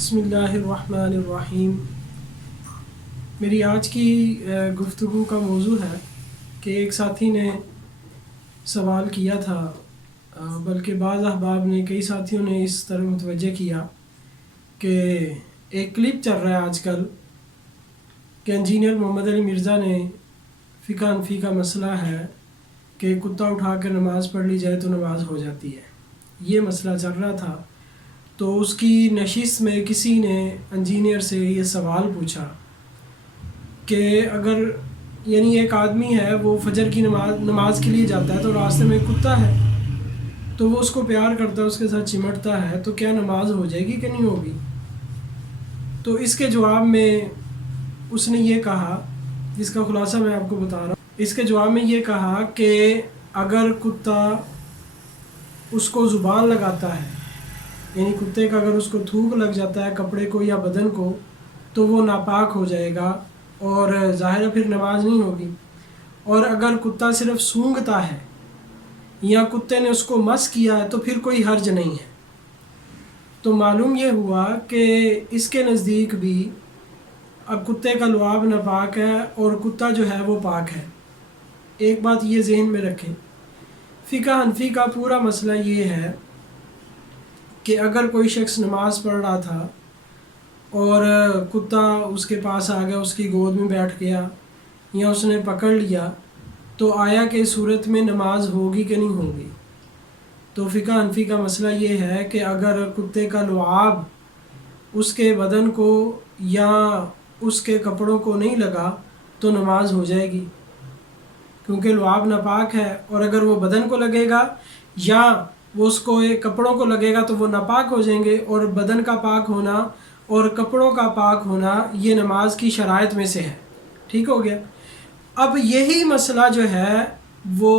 بسم اللہ الرحمن الرحیم۔ میری آج کی گفتگو کا موضوع ہے کہ ایک ساتھی نے سوال کیا تھا، بلکہ بعض احباب نے، کئی ساتھیوں نے اس طرح متوجہ کیا کہ ایک کلپ چل رہا ہے آج کل کہ انجینئر محمد علی مرزا نے فقہ حنفی کا مسئلہ ہے کہ کتا اٹھا کر نماز پڑھ لی جائے تو نماز ہو جاتی ہے، یہ مسئلہ چل رہا تھا۔ تو اس کی نشست میں کسی نے انجینئر سے یہ سوال پوچھا کہ اگر یعنی ایک آدمی ہے، وہ فجر کی نماز کے لیے جاتا ہے تو راستے میں کتا ہے، تو وہ اس کو پیار کرتا ہے، اس کے ساتھ چمٹتا ہے، تو کیا نماز ہو جائے گی کہ نہیں ہوگی؟ تو اس کے جواب میں اس نے یہ کہا، جس کا خلاصہ میں آپ کو بتا رہا ہوں، اس کے جواب میں یہ کہا کہ اگر کتا اس کو زبان لگاتا ہے، یعنی کتے کا اگر اس کو تھوک لگ جاتا ہے کپڑے کو یا بدن کو، تو وہ ناپاک ہو جائے گا اور ظاہر پھر نماز نہیں ہوگی۔ اور اگر کتا صرف سونگھتا ہے یا کتے نے اس کو مس کیا ہے تو پھر کوئی حرج نہیں ہے۔ تو معلوم یہ ہوا کہ اس کے نزدیک بھی اب کتے کا لعاب ناپاک ہے اور کتا جو ہے وہ پاک ہے۔ ایک بات یہ ذہن میں رکھیں، فقہ حنفی کا پورا مسئلہ یہ ہے کہ اگر کوئی شخص نماز پڑھ رہا تھا اور کتا اس کے پاس آ گیا، اس کی گود میں بیٹھ گیا یا اس نے پکڑ لیا، تو آیا کہ صورت میں نماز ہوگی کہ نہیں ہوگی؟ تو فقہ حنفی کا مسئلہ یہ ہے کہ اگر کتے کا لعاب اس کے بدن کو یا اس کے کپڑوں کو نہیں لگا تو نماز ہو جائے گی، کیونکہ لعاب ناپاک ہے، اور اگر وہ بدن کو لگے گا یا وہ اس کو کپڑوں کو لگے گا تو وہ ناپاک ہو جائیں گے، اور بدن کا پاک ہونا اور کپڑوں کا پاک ہونا یہ نماز کی شرائط میں سے ہے۔ ٹھیک ہو گیا؟ اب یہی مسئلہ جو ہے وہ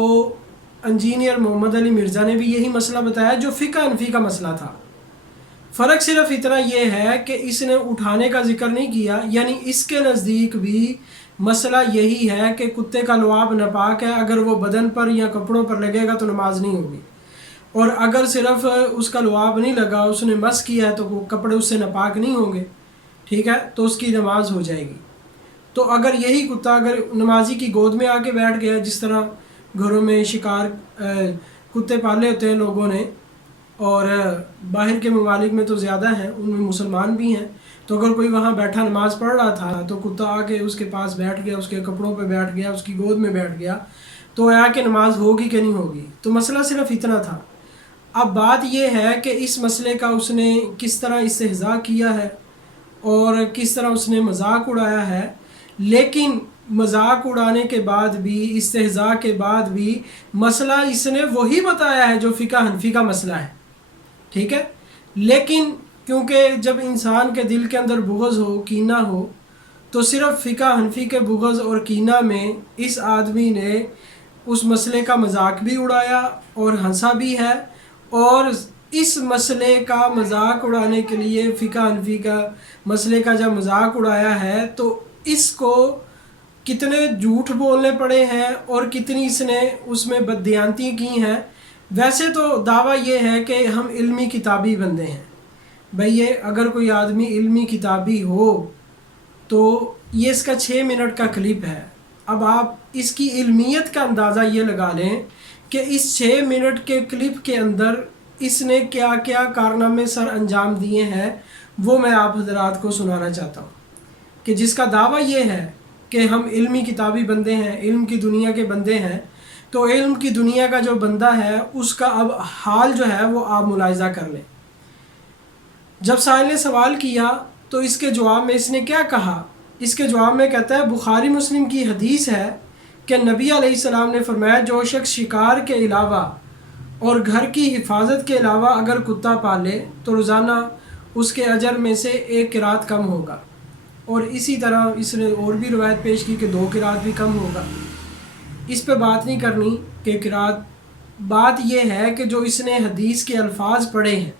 انجینئر محمد علی مرزا نے بھی یہی مسئلہ بتایا جو فقہ حنفی کا مسئلہ تھا۔ فرق صرف اتنا یہ ہے کہ اس نے اٹھانے کا ذکر نہیں کیا، یعنی اس کے نزدیک بھی مسئلہ یہی ہے کہ کتے کا لعاب ناپاک ہے، اگر وہ بدن پر یا کپڑوں پر لگے گا تو نماز نہیں ہوگی، اور اگر صرف اس کا لعاب نہیں لگا، اس نے مس کیا ہے تو وہ کپڑے اس سے ناپاک نہیں ہوں گے، ٹھیک ہے، تو اس کی نماز ہو جائے گی۔ تو اگر یہی کتا اگر نمازی کی گود میں آ کے بیٹھ گیا، جس طرح گھروں میں شکار کتے پالے ہوتے ہیں لوگوں نے، اور باہر کے ممالک میں تو زیادہ ہیں، ان میں مسلمان بھی ہیں، تو اگر کوئی وہاں بیٹھا نماز پڑھ رہا تھا تو کتا آ کے اس کے پاس بیٹھ گیا، اس کے کپڑوں پہ بیٹھ گیا، اس کی گود میں بیٹھ گیا، تو آیا کہ نماز ہوگی کہ نہیں ہوگی؟ تو مسئلہ صرف اتنا تھا۔ اب بات یہ ہے کہ اس مسئلے کا اس نے کس طرح استہزاء کیا ہے اور کس طرح اس نے مذاق اڑایا ہے، لیکن مذاق اڑانے کے بعد بھی، استہزاء کے بعد بھی، مسئلہ اس نے وہی بتایا ہے جو فقہ حنفی کا مسئلہ ہے، ٹھیک ہے۔ لیکن کیونکہ جب انسان کے دل کے اندر بغض ہو، کینہ ہو، تو صرف فقہ حنفی کے بغض اور کینہ میں اس آدمی نے اس مسئلے کا مذاق بھی اڑایا اور ہنسا بھی ہے، اور اس مسئلے کا مذاق اڑانے کے لیے فقہ حنفی کا مسئلے کا جب مذاق اڑایا ہے تو اس کو کتنے جھوٹ بولنے پڑے ہیں اور کتنی اس نے اس میں بددیانتی کی ہیں۔ ویسے تو دعویٰ یہ ہے کہ ہم علمی کتابی بندے ہیں، بھئی یہ اگر کوئی آدمی علمی کتابی ہو تو یہ اس کا 6 منٹ کا کلپ ہے۔ اب آپ اس کی علمیت کا اندازہ یہ لگا لیں کہ اس 6 منٹ کے کلپ کے اندر اس نے کیا کیا کارنامے سر انجام دیے ہیں، وہ میں آپ حضرات کو سنانا چاہتا ہوں، کہ جس کا دعویٰ یہ ہے کہ ہم علمی کتابی بندے ہیں، علم کی دنیا کے بندے ہیں، تو علم کی دنیا کا جو بندہ ہے اس کا اب حال جو ہے وہ آپ ملاحظہ کر لیں۔ جب سائل نے سوال کیا تو اس کے جواب میں اس نے کیا کہا؟ اس کے جواب میں کہتا ہے، بخاری مسلم کی حدیث ہے کہ نبی علیہ السلام نے فرمایا، جو شخص شکار کے علاوہ اور گھر کی حفاظت کے علاوہ اگر کتا پالے تو روزانہ اس کے اجر میں سے 1 قرات کم ہوگا، اور اسی طرح اس نے اور بھی روایت پیش کی کہ 2 قرات بھی کم ہوگا۔ اس پہ بات نہیں کرنی کہ قرات، بات یہ ہے کہ جو اس نے حدیث کے الفاظ پڑھے ہیں،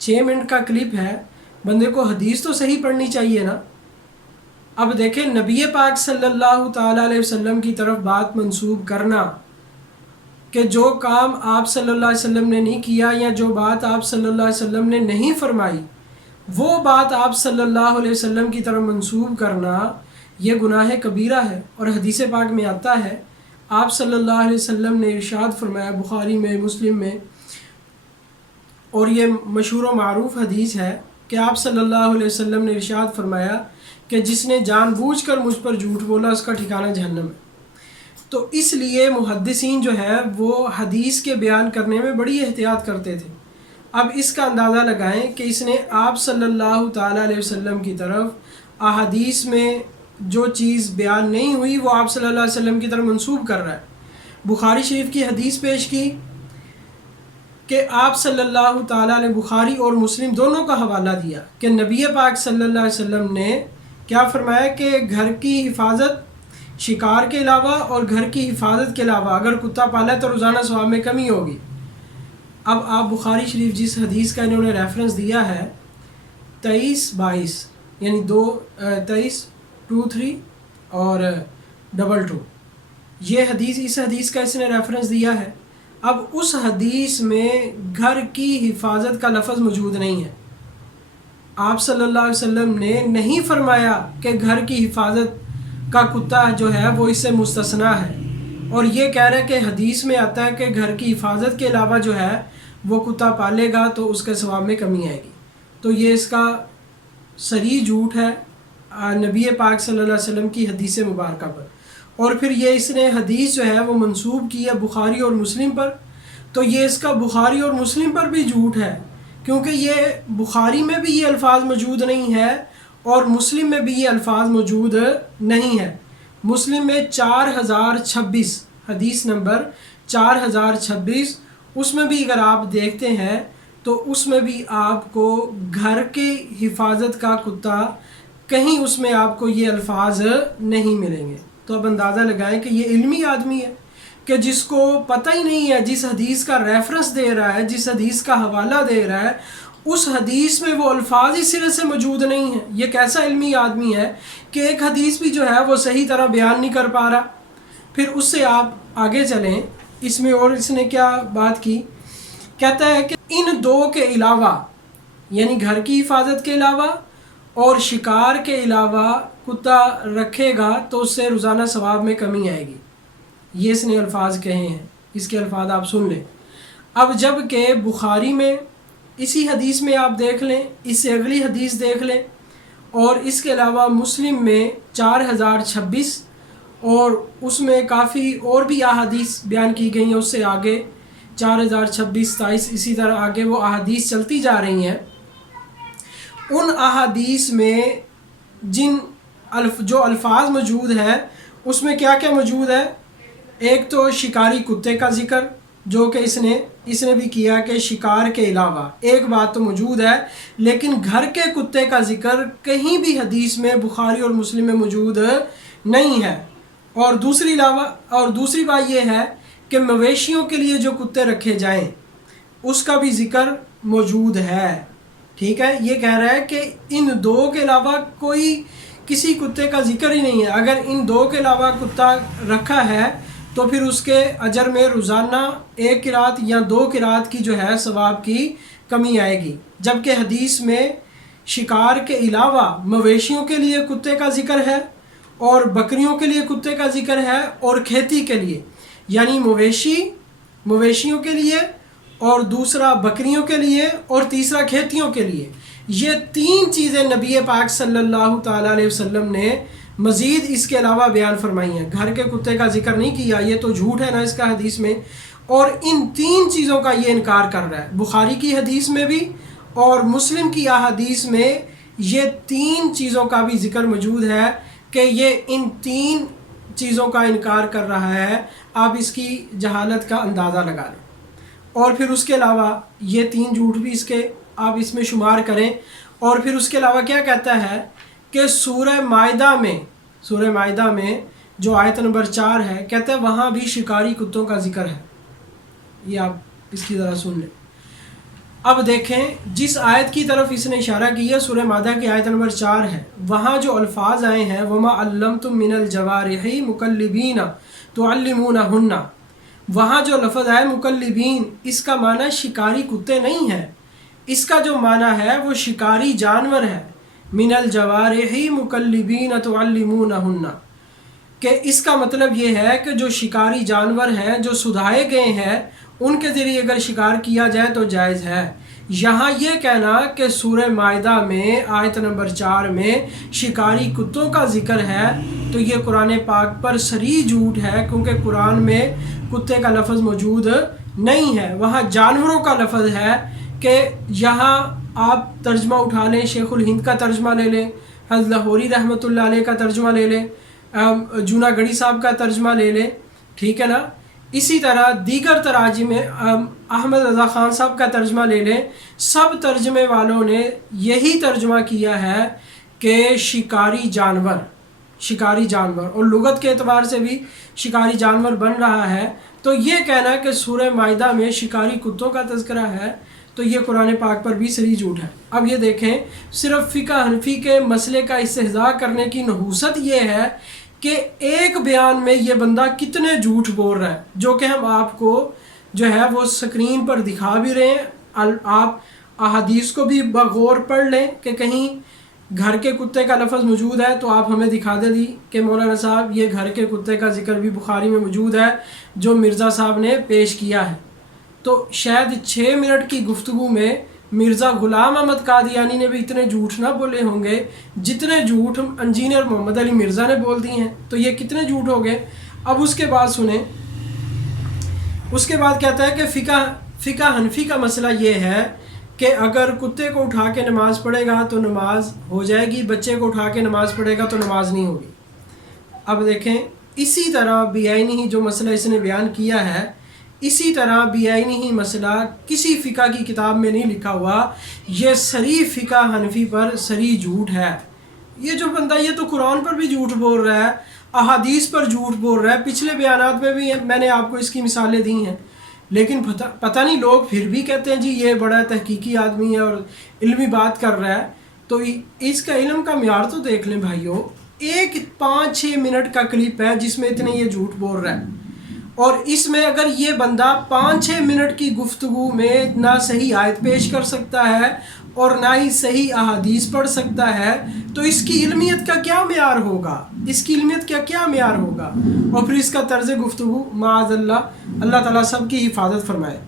6 منٹ کا کلپ ہے، بندے کو حدیث تو صحیح پڑھنی چاہیے نا۔ اب دیکھیں، نبی پاک صلی اللہ تعالیٰ علیہ وسلم کی طرف بات منسوب کرنا کہ جو کام آپ صلی اللہ علیہ وسلم نے نہیں کیا یا جو بات آپ صلی اللہ علیہ وسلم نے نہیں فرمائی، وہ بات آپ صلی اللہ علیہ وسلم کی طرف منسوب کرنا یہ گناہ کبیرہ ہے۔ اور حدیث پاک میں آتا ہے، آپ صلی اللہ علیہ وسلم نے ارشاد فرمایا بخاری میں، مسلم میں، اور یہ مشہور و معروف حدیث ہے کہ آپ صلی اللہ علیہ وسلم نے ارشاد فرمایا کہ جس نے جان بوجھ کر مجھ پر جھوٹ بولا اس کا ٹھکانہ جہنم ہے۔ تو اس لیے محدثین جو ہے وہ حدیث کے بیان کرنے میں بڑی احتیاط کرتے تھے۔ اب اس کا اندازہ لگائیں کہ اس نے آپ صلی اللہ تعالیٰ علیہ وسلم کی طرف احادیث میں جو چیز بیان نہیں ہوئی وہ آپ صلی اللہ علیہ وسلم کی طرف منسوب کر رہا ہے۔ بخاری شریف کی حدیث پیش کی کہ آپ صلی اللہ تعالیٰ علیہ، بخاری اور مسلم دونوں کا حوالہ دیا کہ نبی پاک صلی اللہ علیہ وسلم نے کیا فرمایا کہ گھر کی حفاظت شکار کے علاوہ اور گھر کی حفاظت کے علاوہ اگر کتا پالا ہے تو روزانہ ثواب میں کمی ہوگی۔ اب آپ بخاری شریف جس حدیث کا انہوں نے ریفرنس دیا ہے 23-22 یعنی 23-23 اور 22 یہ حدیث، اس حدیث کا اس نے ریفرنس دیا ہے۔ اب اس حدیث میں گھر کی حفاظت کا لفظ موجود نہیں ہے۔ آپ صلی اللہ علیہ وسلم نے نہیں فرمایا کہ گھر کی حفاظت کا کتا جو ہے وہ اس سے مستثنا ہے، اور یہ کہہ رہے کہ حدیث میں آتا ہے کہ گھر کی حفاظت کے علاوہ جو ہے وہ کتا پالے گا تو اس کے ثواب میں کمی آئے گی۔ تو یہ اس کا صریح جھوٹ ہے نبی پاک صلی اللہ علیہ وسلم کی حدیث مبارکہ پر، اور پھر یہ اس نے حدیث جو ہے وہ منسوب کی ہے بخاری اور مسلم پر، تو یہ اس کا بخاری اور مسلم پر بھی جھوٹ ہے، کیونکہ یہ بخاری میں بھی یہ الفاظ موجود نہیں ہے اور مسلم میں بھی یہ الفاظ موجود نہیں ہے۔ مسلم میں 4026 حدیث نمبر 4026، اس میں بھی اگر آپ دیکھتے ہیں تو اس میں بھی آپ کو گھر کے حفاظت کا کتا کہیں اس میں آپ کو یہ الفاظ نہیں ملیں گے۔ تو اب اندازہ لگائیں کہ یہ علمی آدمی ہے کہ جس کو پتہ ہی نہیں ہے، جس حدیث کا ریفرنس دے رہا ہے، جس حدیث کا حوالہ دے رہا ہے، اس حدیث میں وہ الفاظ ہی سرے سے موجود نہیں ہیں۔ یہ کیسا علمی آدمی ہے کہ ایک حدیث بھی جو ہے وہ صحیح طرح بیان نہیں کر پا رہا۔ پھر اس سے آپ آگے چلیں، اس میں اور اس نے کیا بات کی، کہتا ہے کہ ان دو کے علاوہ یعنی گھر کی حفاظت کے علاوہ اور شکار کے علاوہ کتا رکھے گا تو اس سے روزانہ ثواب میں کمی آئے گی۔ یہ اس نے الفاظ کہے ہیں، اس کے الفاظ آپ سن لیں۔ اب جب کہ بخاری میں اسی حدیث میں آپ دیکھ لیں، اس سے اگلی حدیث دیکھ لیں، اور اس کے علاوہ مسلم میں 4026 اور اس میں کافی اور بھی احادیث بیان کی گئی ہیں، اس سے آگے 4026 27 اسی طرح آگے وہ احادیث چلتی جا رہی ہیں۔ ان احادیث میں جو الفاظ موجود ہیں اس میں کیا کیا موجود ہے؟ ایک تو شکاری کتے کا ذکر، جو کہ اس نے بھی کیا کہ شکار کے علاوہ ایک بات تو موجود ہے، لیکن گھر کے کتے کا ذکر کہیں بھی حدیث میں بخاری اور مسلم میں موجود نہیں ہے۔ اور دوسری بات یہ ہے کہ مویشیوں کے لیے جو کتے رکھے جائیں اس کا بھی ذکر موجود ہے۔ ٹھیک ہے، یہ کہہ رہا ہے کہ ان دو کے علاوہ کسی کتے کا ذکر ہی نہیں ہے۔ اگر ان دو کے علاوہ کتا رکھا ہے تو پھر اس کے اجر میں روزانہ 1 قرات یا 2 قرات کی جو ہے ثواب کی کمی آئے گی، جبکہ حدیث میں شکار کے علاوہ مویشیوں کے لیے کتے کا ذکر ہے اور بکریوں کے لیے کتے کا ذکر ہے، اور کھیتی کے لیے یعنی مویشیوں کے لیے، اور دوسرا بکریوں کے لیے، اور تیسرا کھیتیوں کے لیے۔ یہ 3 چیزیں نبی پاک صلی اللہ تعالیٰ علیہ وسلم نے مزید اس کے علاوہ بیان فرمائی ہیں۔ گھر کے کتے کا ذکر نہیں کیا، یہ تو جھوٹ ہے نا اس کا حدیث میں، اور ان 3 چیزوں کا یہ انکار کر رہا ہے۔ بخاری کی حدیث میں بھی اور مسلم کی احادیث میں یہ 3 چیزوں کا بھی ذکر موجود ہے کہ یہ ان 3 چیزوں کا انکار کر رہا ہے۔ آپ اس کی جہالت کا اندازہ لگا لیں، اور پھر اس کے علاوہ یہ 3 جھوٹ بھی آپ اس میں شمار کریں، اور پھر اس کے علاوہ کیا کہتا ہے کہ سورہ مائدہ میں جو آیت نمبر 4 ہے، کہتا ہے وہاں بھی شکاری کتوں کا ذکر ہے۔ یہ آپ اس کی ذرا سن لیں۔ اب دیکھیں جس آیت کی طرف اس نے اشارہ کیا سورہ مائدہ کی آیت نمبر 4 ہے، وہاں جو الفاظ آئے ہیں وَمَا عَلَّمْتُم مِّنَ الْجَوَارِحِ مُكَلِّبِينَ تُعَلِّمُونَهُنَّ، وہاں جو لفظ آئے مکلبین، اس کا معنی شکاری کتے نہیں ہے، اس کا جو معنی ہے وہ شکاری جانور ہے، من الجوارح مکلبین تعلمونہن، کہ اس کا مطلب یہ ہے کہ جو شکاری جانور ہیں جو سدھائے گئے ہیں ان کے ذریعے اگر شکار کیا جائے تو جائز ہے۔ یہاں یہ کہنا کہ سورہ مائدہ میں آیت نمبر 4 میں شکاری کتوں کا ذکر ہے تو یہ قرآن پاک پر صریح جھوٹ ہے، کیونکہ قرآن میں کتے کا لفظ موجود نہیں ہے، وہاں جانوروں کا لفظ ہے۔ کہ یہاں آپ ترجمہ اٹھا لیں، شیخ الہند کا ترجمہ لے لیں، حضرت لاہوری رحمۃ اللہ علیہ کا ترجمہ لے لیں، جونا گڑھی صاحب کا ترجمہ لے لیں، ٹھیک ہے نا، اسی طرح دیگر تراجم میں احمد رضا خان صاحب کا ترجمہ لے لیں، سب ترجمے والوں نے یہی ترجمہ کیا ہے کہ شکاری جانور، اور لغت کے اعتبار سے بھی شکاری جانور بن رہا ہے۔ تو یہ کہنا کہ سورہ مائدہ میں شکاری کتوں کا تذکرہ ہے تو یہ قرآن پاک پر بھی صریح جھوٹ ہے۔ اب یہ دیکھیں، صرف فقہ حنفی کے مسئلے کا استہزاء کرنے کی نحوست یہ ہے کہ ایک بیان میں یہ بندہ کتنے جھوٹ بول رہا ہے، جو کہ ہم آپ کو جو ہے وہ سکرین پر دکھا بھی رہے ہیں۔ آپ احادیث کو بھی بغور پڑھ لیں کہ کہیں گھر کے کتے کا لفظ موجود ہے تو آپ ہمیں دکھا دے دی کہ مولانا صاحب یہ گھر کے کتے کا ذکر بھی بخاری میں موجود ہے جو مرزا صاحب نے پیش کیا ہے۔ تو شاید 6 منٹ کی گفتگو میں مرزا غلام احمد قادیانی نے بھی اتنے جھوٹ نہ بولے ہوں گے جتنے جھوٹ انجینئر محمد علی مرزا نے بول دی ہیں، تو یہ کتنے جھوٹ ہو گئے۔ اب اس کے بعد سنیں، اس کے بعد کہتا ہے کہ فقہ حنفی کا مسئلہ یہ ہے کہ اگر کتے کو اٹھا کے نماز پڑھے گا تو نماز ہو جائے گی، بچے کو اٹھا کے نماز پڑھے گا تو نماز نہیں ہوگی۔ اب دیکھیں، اسی طرح بیائی ہی جو مسئلہ اس نے بیان کیا ہے، اسی طرح بیائی ہی مسئلہ کسی فقہ کی کتاب میں نہیں لکھا ہوا، یہ صریح فقہ حنفی پر صریح جھوٹ ہے۔ یہ جو بندہ، یہ تو قرآن پر بھی جھوٹ بول رہا ہے، احادیث پر جھوٹ بول رہا ہے، پچھلے بیانات میں بھی میں نے آپ کو اس کی مثالیں دی ہیں، لیکن پتہ نہیں لوگ پھر بھی کہتے ہیں جی یہ بڑا تحقیقی آدمی ہے اور علمی بات کر رہا ہے۔ تو اس کا علم کا معیار تو دیکھ لیں بھائیوں، ایک 5-6 منٹ کا کلپ ہے جس میں اتنے یہ جھوٹ بول رہا ہے، اور اس میں اگر یہ بندہ 5-6 منٹ کی گفتگو میں نہ صحیح آیت پیش کر سکتا ہے اور نہ ہی صحیح احادیث پڑھ سکتا ہے تو اس کی علمیت کا کیا معیار ہوگا، اس کی علمیت کا کیا معیار ہوگا، اور پھر اس کا طرز گفتگو معاذ اللہ تعالیٰ سب کی حفاظت فرمائے۔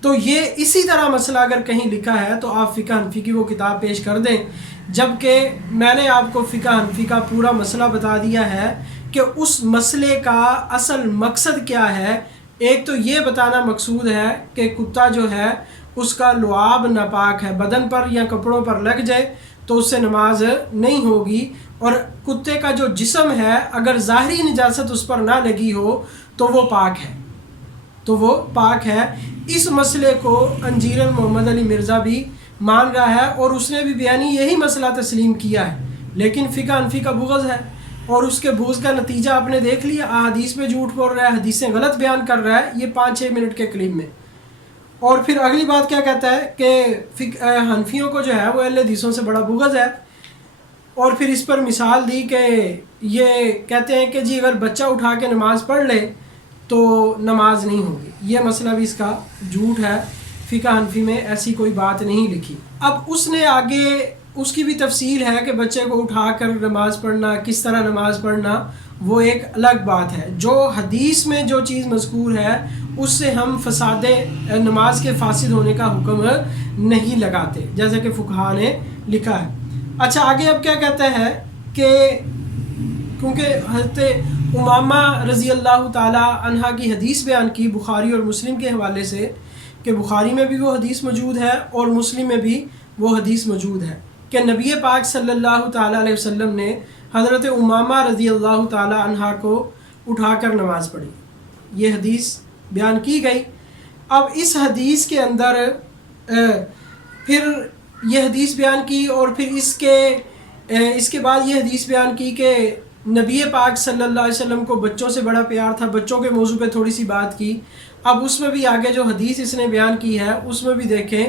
تو یہ اسی طرح مسئلہ اگر کہیں لکھا ہے تو آپ فقہ حنفی کی وہ کتاب پیش کر دیں، جبکہ میں نے آپ کو فقہ حنفی کا پورا مسئلہ بتا دیا ہے کہ اس مسئلے کا اصل مقصد کیا ہے۔ ایک تو یہ بتانا مقصود ہے کہ کتا جو ہے اس کا لعاب ناپاک ہے، بدن پر یا کپڑوں پر لگ جائے تو اس سے نماز نہیں ہوگی، اور کتے کا جو جسم ہے اگر ظاہری نجاست اس پر نہ لگی ہو تو وہ پاک ہے۔ اس مسئلے کو انجینئر محمد علی مرزا بھی مان رہا ہے اور اس نے بھی بیانی یہی مسئلہ تسلیم کیا ہے، لیکن فقہ حنفی کا بغض ہے، اور اس کے بغض کا نتیجہ آپ نے دیکھ لیا، احادیث میں جھوٹ بول رہا ہے، حدیثیں غلط بیان کر رہا ہے یہ 5-6 منٹ کے کلپ میں۔ اور پھر اگلی بات کیا کہتا ہے کہ حنفیوں کو جو ہے وہ اہل حدیثوں سے بڑا بغض ہے، اور پھر اس پر مثال دی کہ یہ کہتے ہیں کہ جی اگر بچہ اٹھا کے نماز پڑھ لے تو نماز نہیں ہوگی۔ یہ مسئلہ بھی اس کا جھوٹ ہے، فقہ حنفی میں ایسی کوئی بات نہیں لکھی۔ اب اس نے آگے اس کی بھی تفصیل ہے کہ بچے کو اٹھا کر نماز پڑھنا، کس طرح نماز پڑھنا، وہ ایک الگ بات ہے۔ جو حدیث میں جو چیز مذکور ہے اس سے ہم نماز کے فاسد ہونے کا حکم نہیں لگاتے، جیسا کہ فقہاء نے لکھا ہے۔ اچھا، آگے اب کیا کہتا ہے کہ کیونکہ حضرت امامہ رضی اللہ تعالی عنہ کی حدیث بیان کی بخاری اور مسلم کے حوالے سے، کہ بخاری میں بھی وہ حدیث موجود ہے اور مسلم میں بھی وہ حدیث موجود ہے کہ نبی پاک صلی اللہ تعالیٰ علیہ وسلم نے حضرت امامہ رضی اللہ تعالیٰ عنہ کو اٹھا کر نماز پڑھی، یہ حدیث بیان کی گئی۔ اب اس حدیث کے اندر پھر یہ حدیث بیان کی، اور پھر اس کے بعد یہ حدیث بیان کی کہ نبی پاک صلی اللہ علیہ وسلم کو بچوں سے بڑا پیار تھا، بچوں کے موضوع پہ تھوڑی سی بات کی۔ اب اس میں بھی آگے جو حدیث اس نے بیان کی ہے اس میں بھی دیکھیں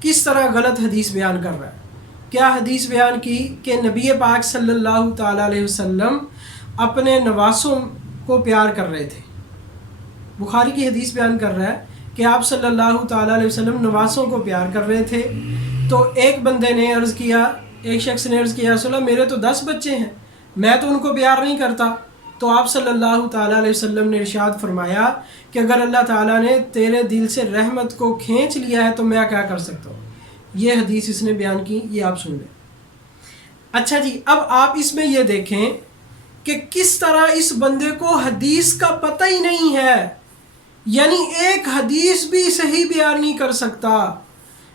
کس طرح غلط حدیث بیان کر رہا ہے۔ کیا حدیث بیان کی کہ نبی پاک صلی اللہ تعالیٰ علیہ وسلم اپنے نواسوں کو پیار کر رہے تھے۔ بخاری کی حدیث بیان کر رہا ہے کہ آپ صلی اللہ تعالیٰ علیہ وسلم نواسوں کو پیار کر رہے تھے، تو ایک بندے نے عرض کیا، ایک شخص نے عرض کیا رسول اللہ میرے تو 10 بچے ہیں، میں تو ان کو پیار نہیں کرتا۔ تو آپ صلی اللہ تعالیٰ علیہ وسلم نے ارشاد فرمایا کہ اگر اللہ تعالیٰ نے تیرے دل سے رحمت کو کھینچ لیا ہے تو میں کیا کر سکتا ہوں۔ یہ حدیث اس نے بیان کی، یہ آپ سن لیں۔ اچھا جی، اب آپ اس میں یہ دیکھیں کہ کس طرح اس بندے کو حدیث کا پتہ ہی نہیں ہے، یعنی ایک حدیث بھی صحیح بیان نہیں کر سکتا۔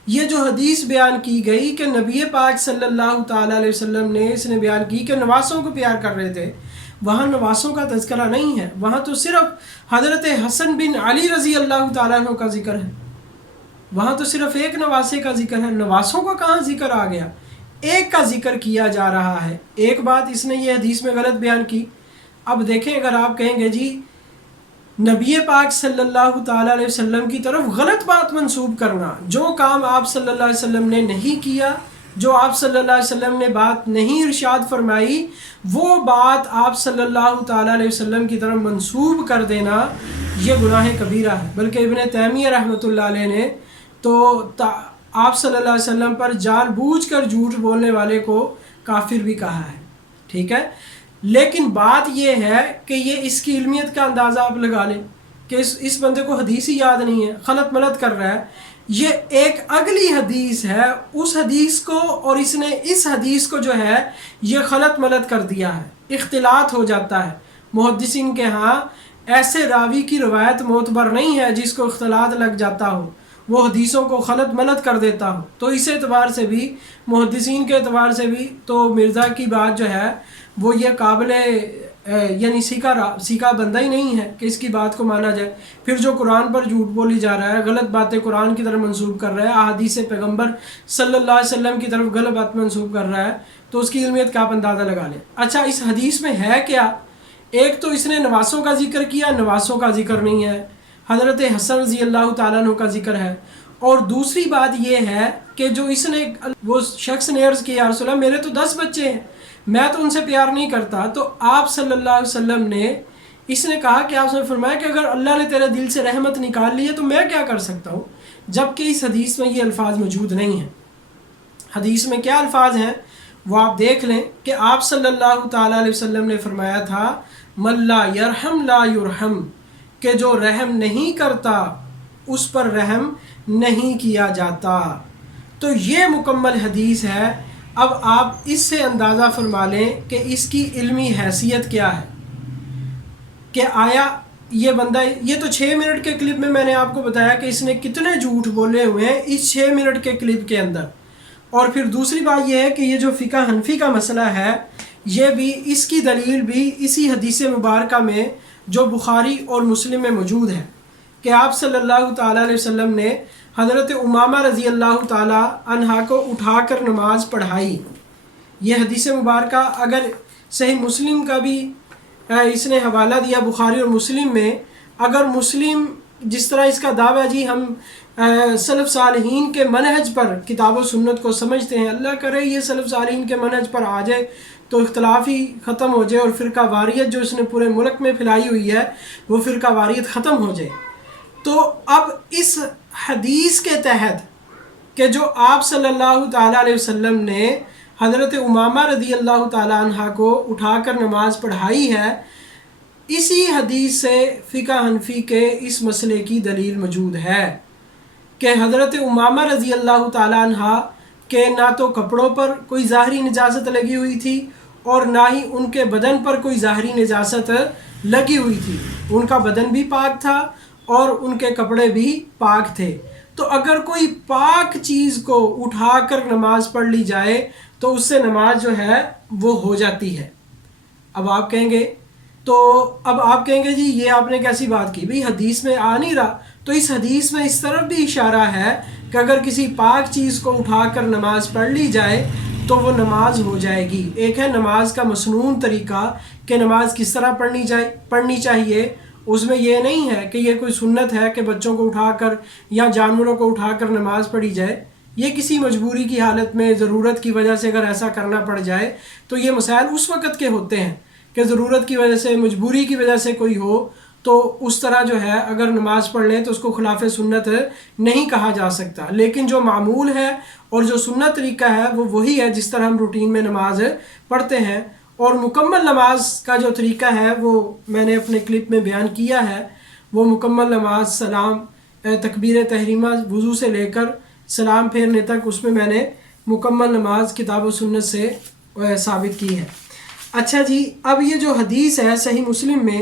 یہ جو حدیث بیان کی گئی کہ نبی پاک صلی اللہ تعالیٰ علیہ وسلم نے اس نے بیان کی کہ نواسوں کو پیار کر رہے تھے، وہاں نواسوں کا تذکرہ نہیں ہے، وہاں تو صرف حضرت حسن بن علی رضی اللہ تعالیٰ عنہ کا ذکر ہے، وہاں تو صرف ایک نواسے کا ذکر ہے، نواسوں کا کہاں ذکر آ گیا؟ ایک کا ذکر کیا جا رہا ہے۔ ایک بات اس نے یہ حدیث میں غلط بیان کی۔ اب دیکھیں، اگر آپ کہیں گے جی نبی پاک صلی اللہ تعالیٰ علیہ وسلم کی طرف غلط بات منسوب کرنا، جو کام آپ صلی اللہ علیہ وسلم نے نہیں کیا، جو آپ صلی اللہ علیہ وسلم نے بات نہیں ارشاد فرمائی، وہ بات آپ صلی اللہ تعالیٰ علیہ وسلم کی طرف منسوب کر دینا، یہ گناہ کبیرہ ہے۔ بلکہ ابن تیمیہ رحمۃ اللہ علیہ نے تو آپ صلی اللہ علیہ وسلم پر جان بوجھ کر جھوٹ بولنے والے کو کافر بھی کہا ہے، ٹھیک ہے۔ لیکن بات یہ ہے کہ یہ اس کی علمیت کا اندازہ آپ لگا لیں کہ اس بندے کو حدیث ہی یاد نہیں ہے، خلط ملط کر رہا ہے۔ یہ ایک اگلی حدیث ہے، اس حدیث کو اور اس نے اس حدیث کو جو ہے یہ خلط ملط کر دیا ہے، اختلاط ہو جاتا ہے۔ محدثین کے ہاں ایسے راوی کی روایت معتبر نہیں ہے جس کو اختلاط لگ جاتا ہو، وہ حدیثوں کو خلط ملط کر دیتا ہو۔ تو اس اعتبار سے بھی، محدثین کے اعتبار سے بھی، تو مرزا کی بات جو ہے وہ یہ قابل یعنی سیکھا بندہ ہی نہیں ہے کہ اس کی بات کو مانا جائے۔ پھر جو قرآن پر جھوٹ بولی جا رہا ہے، غلط باتیں قرآن کی طرف منسوب کر رہا ہے، احادیث پیغمبر صلی اللہ علیہ وسلم کی طرف غلط بات منسوب کر رہا ہے، تو اس کی علمیت کا آپ اندازہ لگا لیں۔ اچھا، اس حدیث میں ہے کیا؟ ایک تو اس نے نواسوں کا ذکر کیا، نواسوں کا ذکر نہیں ہے، حضرت حسن رضی اللہ تعالیٰ عنہ کا ذکر ہے۔ اور دوسری بات یہ ہے کہ جو اس نے وہ شخص نے عرض کیا رسول اللہ میرے تو 10 بچے ہیں، میں تو ان سے پیار نہیں کرتا۔ تو آپ صلی اللہ علیہ وسلم نے اس نے کہا کہ آپ نے فرمایا کہ اگر اللہ نے تیرے دل سے رحمت نکال لی ہے تو میں کیا کر سکتا ہوں، جبکہ اس حدیث میں یہ الفاظ موجود نہیں ہیں۔ حدیث میں کیا الفاظ ہیں وہ آپ دیکھ لیں کہ آپ صلی اللہ تعالیٰ علیہ وسلم نے فرمایا تھا من لا یرحم لا یرحم، کہ جو رحم نہیں کرتا اس پر رحم نہیں کیا جاتا۔ تو یہ مکمل حدیث ہے۔ اب آپ اس سے اندازہ فرما لیں کہ اس کی علمی حیثیت کیا ہے، کہ آیا یہ بندہ، یہ تو 6 منٹ کے کلپ میں نے آپ کو بتایا کہ اس نے کتنے جھوٹ بولے ہوئے ہیں اس 6 منٹ کے کلپ کے اندر۔ اور پھر دوسری بات یہ ہے کہ یہ جو فقہ حنفی کا مسئلہ ہے، یہ بھی اس کی دلیل بھی اسی حدیث مبارکہ میں جو بخاری اور مسلم میں موجود ہے، کہ آپ صلی اللہ تعالیٰ علیہ وسلم نے حضرت امامہ رضی اللہ تعالیٰ عنہا کو اٹھا کر نماز پڑھائی۔ یہ حدیث مبارکہ اگر صحیح مسلم کا بھی اس نے حوالہ دیا، بخاری اور مسلم میں، اگر مسلم جس طرح اس کا دعویٰ جی ہم سلف صالحین کے منہج پر کتاب و سنت کو سمجھتے ہیں، اللہ کرے یہ سلف صالحین کے منہج پر آ جائے تو اختلاف ہی ختم ہو جائے، اور فرقہ واریت جو اس نے پورے ملک میں پھیلائی ہوئی ہے وہ فرقہ واریت ختم ہو جائے۔ تو اب اس حدیث کے تحت کہ جو آپ صلی اللہ تعالیٰ علیہ وسلم نے حضرت امامہ رضی اللہ تعالیٰ عنہ کو اٹھا کر نماز پڑھائی ہے، اسی حدیث سے فقہ حنفی کے اس مسئلے کی دلیل موجود ہے کہ حضرت امامہ رضی اللہ تعالیٰ عنہ کے نہ تو کپڑوں پر کوئی ظاہری نجاست لگی ہوئی تھی اور نہ ہی ان کے بدن پر کوئی ظاہری نجاست لگی ہوئی تھی، ان کا بدن بھی پاک تھا اور ان کے کپڑے بھی پاک تھے۔ تو اگر کوئی پاک چیز کو اٹھا کر نماز پڑھ لی جائے تو اس سے نماز جو ہے وہ ہو جاتی ہے۔ اب آپ کہیں گے جی یہ آپ نے کیسی بات کی، بھئی حدیث میں آ نہیں رہا، تو اس حدیث میں اس طرف بھی اشارہ ہے کہ اگر کسی پاک چیز کو اٹھا کر نماز پڑھ لی جائے تو وہ نماز ہو جائے گی۔ ایک ہے نماز کا مسنون طریقہ کہ نماز کس طرح پڑھنی چاہیے، اس میں یہ نہیں ہے کہ یہ کوئی سنت ہے کہ بچوں کو اٹھا کر یا جانوروں کو اٹھا کر نماز پڑھی جائے۔ یہ کسی مجبوری کی حالت میں، ضرورت کی وجہ سے اگر ایسا کرنا پڑ جائے تو یہ مسائل اس وقت کے ہوتے ہیں کہ ضرورت کی وجہ سے، مجبوری کی وجہ سے کوئی ہو تو اس طرح جو ہے اگر نماز پڑھ لیں تو اس کو خلاف سنت نہیں کہا جا سکتا، لیکن جو معمول ہے اور جو سنت طریقہ ہے وہ وہی ہے جس طرح ہم روٹین میں نماز پڑھتے ہیں. اور مکمل نماز کا جو طریقہ ہے وہ میں نے اپنے کلپ میں بیان کیا ہے. وہ مکمل نماز سلام، تکبیر تحریمہ وضو سے لے کر سلام پھیرنے تک، اس میں نے مکمل نماز کتاب و سنت سے ثابت کی ہے. اچھا جی، اب یہ جو حدیث ہے صحیح مسلم میں،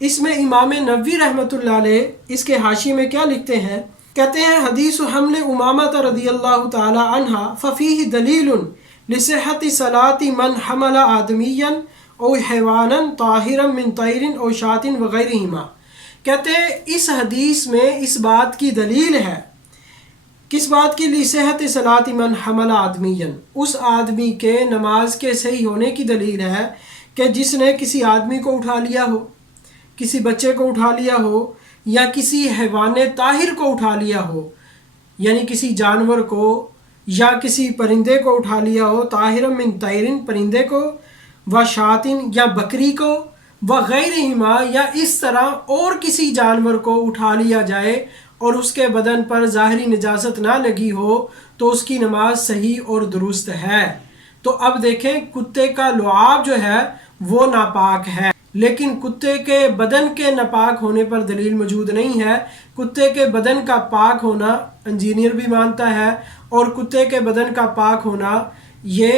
اس میں امام نووی رحمۃ اللہ علیہ اس کے حاشیے میں کیا لکھتے ہیں؟ کہتے ہیں حدیث حمل امامہ رضی اللہ تعالی عنہ ففیہ دلیل لصحت صلاۃ من حمل آدمیا او حیوانا طاہرا من طیر او شاۃ وغیرہما. کہتے ہیں اس حدیث میں اس بات کی دلیل ہے. کس بات کی؟ لصحت صلاۃ من حمل آدمیا، اس آدمی کے نماز کے صحیح ہونے کی دلیل ہے کہ جس نے کسی آدمی کو اٹھا لیا ہو، کسی بچے کو اٹھا لیا ہو، یا کسی حیوان طاہر کو اٹھا لیا ہو، یعنی کسی جانور کو یا کسی پرندے کو اٹھا لیا ہو، طاہر من طیرن، پرندے کو، و شاتن، یا بکری کو، وغیرہما، یا اس طرح اور کسی جانور کو اٹھا لیا جائے اور اس کے بدن پر ظاہری نجاست نہ لگی ہو تو اس کی نماز صحیح اور درست ہے. تو اب دیکھیں کتے کا لعاب جو ہے وہ ناپاک ہے، لیکن کتے کے بدن کے ناپاک ہونے پر دلیل موجود نہیں ہے. کتے کے بدن کا پاک ہونا انجینئر بھی مانتا ہے، اور کتے کے بدن کا پاک ہونا یہ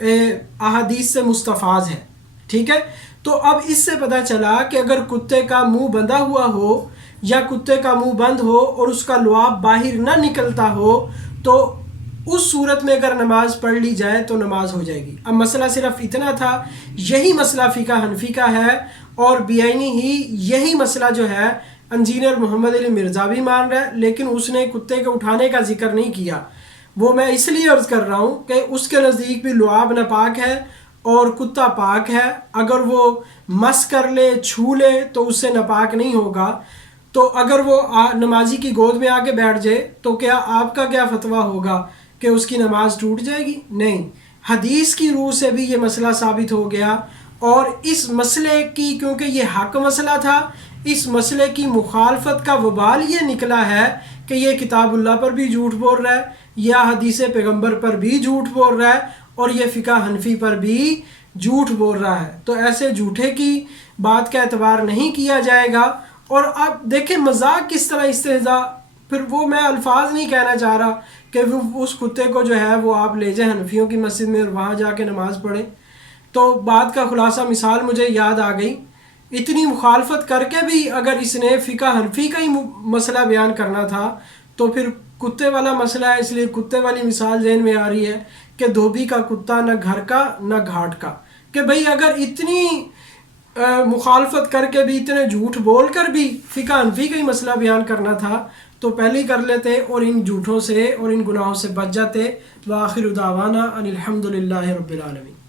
احادیث سے مستفاض ہے. ٹھیک ہے، تو اب اس سے پتہ چلا کہ اگر کتے کا منہ بندھا ہوا ہو یا کتے کا منہ بند ہو اور اس کا لعاب باہر نہ نکلتا ہو تو اس صورت میں اگر نماز پڑھ لی جائے تو نماز ہو جائے گی. اب مسئلہ صرف اتنا تھا. یہی مسئلہ فقہ حنفی کا ہے، اور بعینی ہی یہی مسئلہ جو ہے انجینئر محمد علی مرزا بھی مان رہا ہے، لیکن اس نے کتے کے اٹھانے کا ذکر نہیں کیا. وہ میں اس لیے عرض کر رہا ہوں کہ اس کے نزدیک بھی لعاب ناپاک ہے اور کتا پاک ہے. اگر وہ مس کر لے، چھو لے تو اس سے ناپاک نہیں ہوگا. تو اگر وہ نمازی کی گود میں آ کے بیٹھ جائے تو کیا آپ کا کیا فتویٰ ہوگا کہ اس کی نماز ٹوٹ جائے گی؟ نہیں. حدیث کی روح سے بھی یہ مسئلہ ثابت ہو گیا، اور اس مسئلے کی، کیونکہ یہ حق مسئلہ تھا، اس مسئلے کی مخالفت کا وبال یہ نکلا ہے کہ یہ کتاب اللہ پر بھی جھوٹ بول رہا ہے، یا حدیث پیغمبر پر بھی جھوٹ بول رہا ہے، اور یہ فقہ حنفی پر بھی جھوٹ بول رہا ہے. تو ایسے جھوٹے کی بات کا اعتبار نہیں کیا جائے گا. اور آپ دیکھیں مذاق کس طرح، استہزاء. پھر وہ میں الفاظ نہیں کہنا چاہ رہا کہ وہ اس کتے کو جو ہے وہ آپ لے جائیں حنفیوں کی مسجد میں اور وہاں جا کے نماز پڑھیں. تو بات کا خلاصہ مثال مجھے یاد آ گئی. اتنی مخالفت کر کے بھی اگر اس نے فقہ حنفی کا ہی مسئلہ بیان کرنا تھا تو پھر کتے والا مسئلہ ہے، اس لیے کتے والی مثال ذہن میں آ رہی ہے کہ دھوبی کا کتا نہ گھر کا نہ گھاٹ کا. کہ بھئی اگر اتنی مخالفت کر کے بھی، اتنے جھوٹ بول کر بھی فقہ حنفی کا ہی مسئلہ بیان کرنا تھا تو پہلے ہی کر لیتے اور ان جھوٹوں سے اور ان گناہوں سے بچ جاتے. وآخر دعوانا ان الحمد للہ رب العالمین.